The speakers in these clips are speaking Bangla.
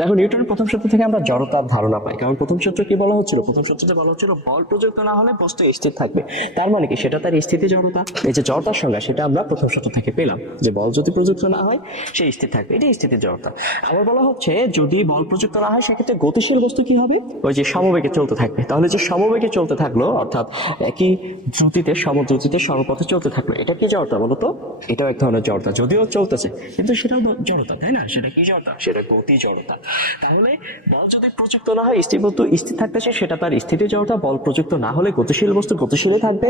দেখো, নিউটনের প্রথম সূত্র থেকে আমরা জড়তার ধারণা পাই। কারণ প্রথম সূত্র কি বলা হচ্ছিল? প্রথম সূত্রতে বলা হচ্ছিল, বল প্রযুক্ত না হলে বস্তু স্থির থাকবে। তার মানে কি? সেটা তার স্থিতি জড়তা। এই যে জড়তার সংজ্ঞা, সেটা আমরা প্রথম সূত্র থেকে পেলাম যে বল যদি প্রযুক্ত না হয়, সে স্থির থাকবে। এটাই স্থিতি জড়তা। আবার বলা হচ্ছে, যদি বল প্রযুক্ত না হয়, সেক্ষেত্রে গতিশীল বস্তু কি হবে? ওই যে সমবেগে চলতে থাকবে। তাহলে যে সমবেগে চলতে থাকল, অর্থাৎ একই দ্রুতিতে, সমদ্রুতিতে সর্বপথে চলতে থাকল, এটা কি জড়তা বলতো? এটাও এক ধরনের জড়তা, যদিও চলতেছে, কিন্তু সেটাও জড়তা, তাই না? সেটা কি জড়তা? সেটা গতি জড়তা। তাহলে বল যদি প্রযুক্ত না হয়, স্থির বস্তু স্থির থাকতেছে সেটা তার স্থিতি জড়তা। বল প্রযুক্ত না হলে গতিশীল বস্তু গতিশীলে থাকবে,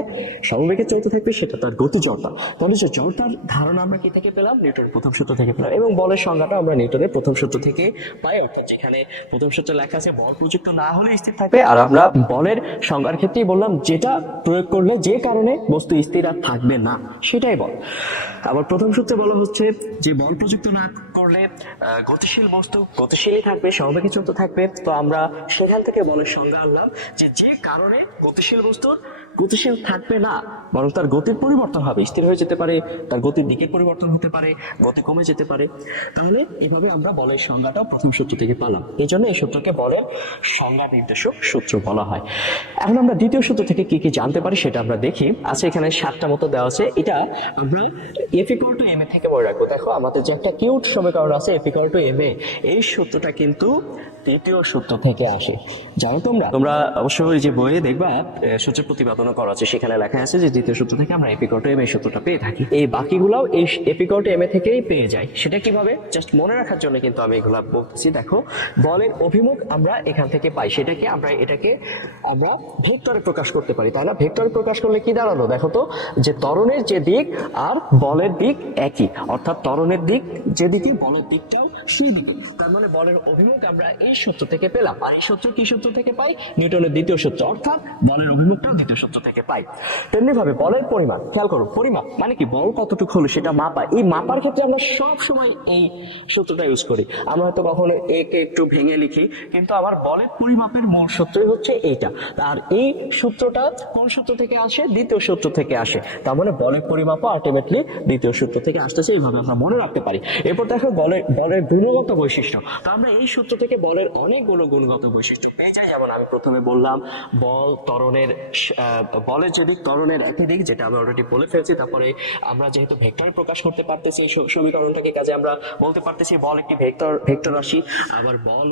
সমবেগে চলতে থাকবে, সেটা তার গতি জড়তা। তাহলে যে জড়তার ধারণা আমরা কি থেকে পেলাম? নিউটনের প্রথম সূত্র থেকে পেলাম। এবং বলের সংজ্ঞাটা আমরা নিউটনের প্রথম সূত্র থেকে পাই, অর্থাৎ যেখানে প্রথম সূত্রে লেখা আছে, বল প্রযুক্ত না হলে স্থির থাকবে। আর আমরা বলের সংজ্ঞার ক্ষেত্রেই বললাম, যেটা প্রয়োগ করলে যে কারণে বস্তু স্থির আর থাকবে না, সেটাই বল। আবার প্রথম সূত্রে বলা হচ্ছে যে বল প্রযুক্ত না করলে গতিশীল বস্তু গতিশীলই থাকবে সমবেগে চলতে থাকবে। তো আমরা সেখান থেকে মনে সন্দেহ আনলাম যে যে কারণে গতিশীল বস্তু গতিশীল থাকবে না। বরং তার গতির পরিবর্তন হবে। স্থির হয়ে যেতে পারে, তার গতির দিকের পরিবর্তন হতে পারে, গতি কমে যেতে পারে। তাহলে এভাবে আমরা বলের সংজ্ঞাটাও প্রথম সূত্র থেকে পেলাম। এই জন্য এই সূত্রকে বলের সংজ্ঞা নির্দেশক সূত্র বলা হয়। এখন আমরা দ্বিতীয় সূত্র থেকে কি কি জানতে পারি সেটা আমরা দেখি। আচ্ছা এখানে সাতটা মতো দেওয়া আছে। এটা আমরা F equal to M A থেকে মনে রাখব। দেখো, আমাদের যে একটা কিউট সমীকরণ আছে F equal to M A, এই সূত্রটা কিন্তু তৃতীয় সূত্র থেকে আসে। জানো তোমরা? তোমরা অবশ্যই যে বইয়ে দেখবা সূত্রের প্রতিপাদন করা আছে। সেখানে লেখা আছে যে দ্বিতীয় সূত্র থেকে আমরা এপিকট এম এই সূত্রটা পেয়ে থাকি। এই বাকিগুলাও এই এপিকট এম এ থেকেই পেয়ে যাই সেটা কীভাবে? জাস্ট মনে রাখার জন্য কিন্তু আমি এগুলা বলতেছি। দেখো, বলের অভিমুখ আমরা এখান থেকে পাই। সেটা কি আমরা এটাকে আমরা ভেক্টরে প্রকাশ করতে পারি, তাই না? ভেক্টরে প্রকাশ করলে কি দাঁড়াল? দেখো তো, যে ত্বরণের যে দিক আর বলের দিক একই। অর্থাৎ ত্বরণের দিক যেদিকে, বলের দিকটাও সেই তার মানে বলের অভিমুখ আমরা এই সূত্র থেকে পেলাম। আর এই সূত্র কি সূত্র থেকে পাই? নিউটনের দ্বিতীয় সূত্র, অর্থাৎ বলের অভিমুখটাও দ্বিতীয় সূত্র থেকে পাই। তেমনি ভাবে বলের পরিমাপ খেয়াল করো, পরিমাপ মানে কি বল কতটুকু হলো সেটা মাপা। এই মাপার ক্ষেত্রে আমরা সব সময় এই সূত্রটা ইউজ করি। আমরা হয়তো কখনো একে একটু ভেঙে লিখি, কিন্তু আমার বলের পরিমাপের মূল সূত্রই হচ্ছে এইটা। আর এই সূত্রটা কোন সূত্র থেকে আসে? দ্বিতীয় সূত্র থেকে আসে। তার মানে বলের পরিমাপও আলটিমেটলি দ্বিতীয় সূত্র থেকে আসতেছে। এইভাবে আমরা মনে রাখতে পারি। এরপর দেখো বলের বলের গুণগত বৈশিষ্ট্য। তো আমরা এই সূত্র থেকে বলের অনেকগুলো গুণগত বৈশিষ্ট্য পেয়ে যাই। যেমন আমি প্রথমে বললাম, বল ত্বরণের বলের যে দিক, ত্বরণের একই দিক, যেটা আমি অলরেডি বলে ফেলছি। তারপরে আমরা যেহেতু ভেক্টরে প্রকাশ করতে পারতেছি এই সমীকরণটাকে কাজে আমরা বলতে পারতেছি, বল একটি ভেক্টর ভেক্টর রাশি আবার বল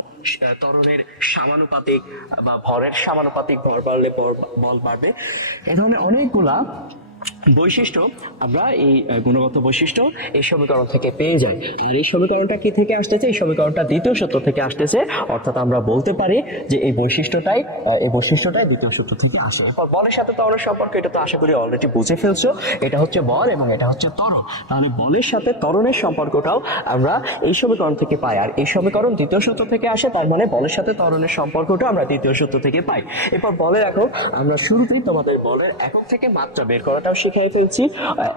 ত্বরণের সমানুপাতিক বা ভরের সমানুপাতিক ভর বাড়লে বল বাড়বে। এ ধরনের অনেকগুলা বৈশিষ্ট্য, আমরা এই গুণগত বৈশিষ্ট্য এই সমীকরণ থেকে পেয়ে যাই। আর এই সমীকরণটা কি থেকে আসতেছে? এই সমীকরণটা দ্বিতীয় সূত্র থেকে আসতেছে। অর্থাৎ আমরা বলতে পারি যে এই বৈশিষ্ট্যটাই এই বৈশিষ্ট্যটাই দ্বিতীয় সূত্র থেকে আসে। এরপর বলের সাথে ত্বরণের সম্পর্ক, এটা তো আশা করি অলরেডি বুঝে ফেলছো। এটা হচ্ছে বল এবং এটা হচ্ছে ত্বরণ তাহলে বলের সাথে ত্বরণের সম্পর্কটাও আমরা এই সমীকরণ থেকে পাই। আর এই সমীকরণ দ্বিতীয় সূত্র থেকে আসে, তার মানে বলের সাথে তরণের সম্পর্কটা আমরা দ্বিতীয় সূত্র থেকে পাই। এরপর বলের একক আমরা শুরুতেই তোমাদের বলের একক থেকে মাত্রা বের করাটাও শিখিয়ে ফেলছি,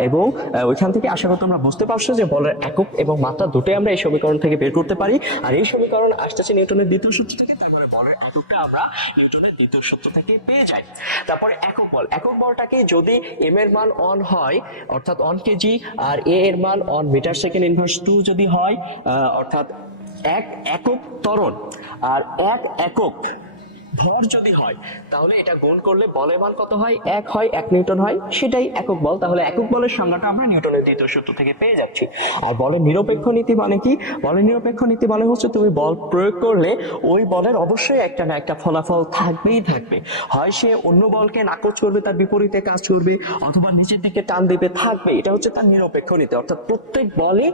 এবং ওইখান থেকে আশা করতে আমরা বুঝতে পারছ যে বলের একক এবং মাত্রা দুটোই আমরা এই সমীকরণ থেকে বের করতে পারি। আর এই সমীকরণ আসতেছে নিউটনের দ্বিতীয় সূত্র থেকে বলের এককটা আমরা নিউটনের দ্বিতীয় সূত্র থেকে পেয়ে যাই। তারপরে একক বল, একক বলটাকে যদি এম এর মান অন হয়, অর্থাৎ অন কেজি আর এ এর মান one meter second inverse two যদি হয় অর্থাৎ এক একক ত্বরণ, আর এক একক ভর যদি হয়, তাহলে এটা গুণ করলে বলের মান কত হয়? এক হয়, এক নিউটন হয়, সেটাই একক বল। তাহলে একক বলের সংজ্ঞাটা আমরা নিউটনের দ্বিতীয় সূত্র থেকে পেয়ে যাচ্ছি। আর বলের নিরপেক্ষ নীতি মানে কি? বলের নিরপেক্ষ নীতি মানে হচ্ছে তুমি বল প্রয়োগ করলে ওই বলের অবশ্যই একটা না একটা ফলাফল থাকবেই থাকবে। হয় সে অন্য বলকে নাকচ করবে, তার বিপরীতে কাজ করবে, অথবা নিচের দিকে টান দেবে, থাকবে। এটা হচ্ছে তার নিরপেক্ষ নীতি। অর্থাৎ প্রত্যেক বলে,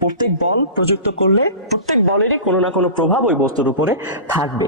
প্রত্যেক বল প্রযুক্ত করলে প্রত্যেক বলেরই কোনো না কোনো প্রভাব ওই বস্তুর উপরে থাকবে।